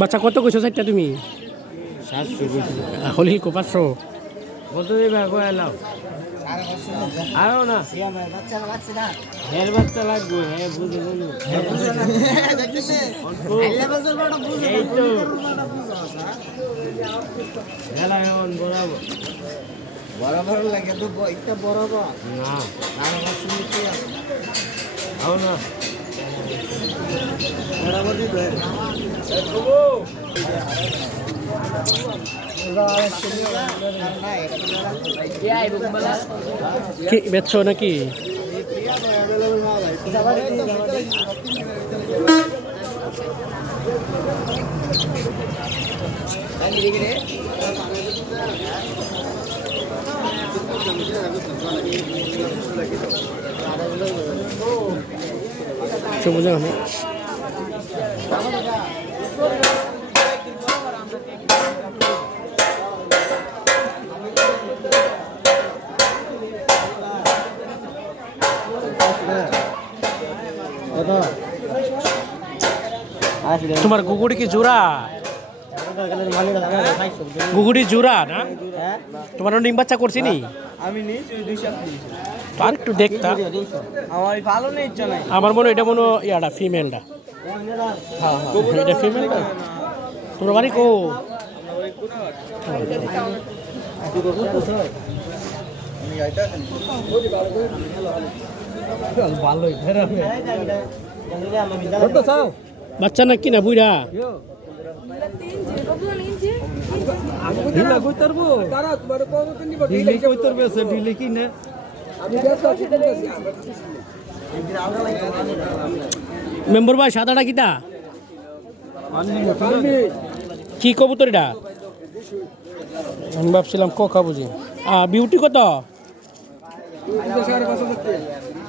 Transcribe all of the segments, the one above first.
বাচ্চা কত কইছো চারটা তুমি? হলি পাঁচশো। কত দিবা? কয়ে লাও আরও না। হের বাচ্চা লাগবে হ্যাঁ বুঝে বলু এই তো। খেলা এমন বরাবর। বরাবর লাগে তো একটা বরাবর। না। আমার শুনতে আও না। বরাবর দিবে কি বেচছো নাকি? সবুজ আমি তোমার গুগুড়ি কি জোড়া? গুগুড়ি জোড়া না? তোমার বাচ্চা করছি নি? আমি আর একটু দেখতা আমার ভালো নেই আমার মনে এটা মনে ইয়াটা ফিমেলটা এটা ফিমেলটা তোমার বাড়ি কো? ভালোই বাচ্চা নাকি না বুড়া মেম্বার ভাই সাদাটা কিটা? কি কবুতর এটা আমি ভাবছিলাম কোকা বুঝি। আ বিউটি কত?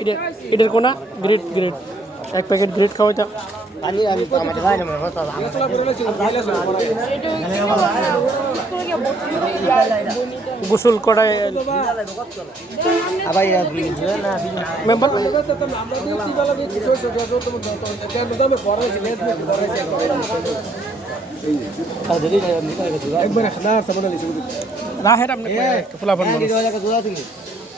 এটা এটার কোনা গ্রেড গ্রেড এক প্যাকেট গ্রেড খাওয়াইতা গোসল করায় আবার মেম্বার রাহের আপনি ফুলাফান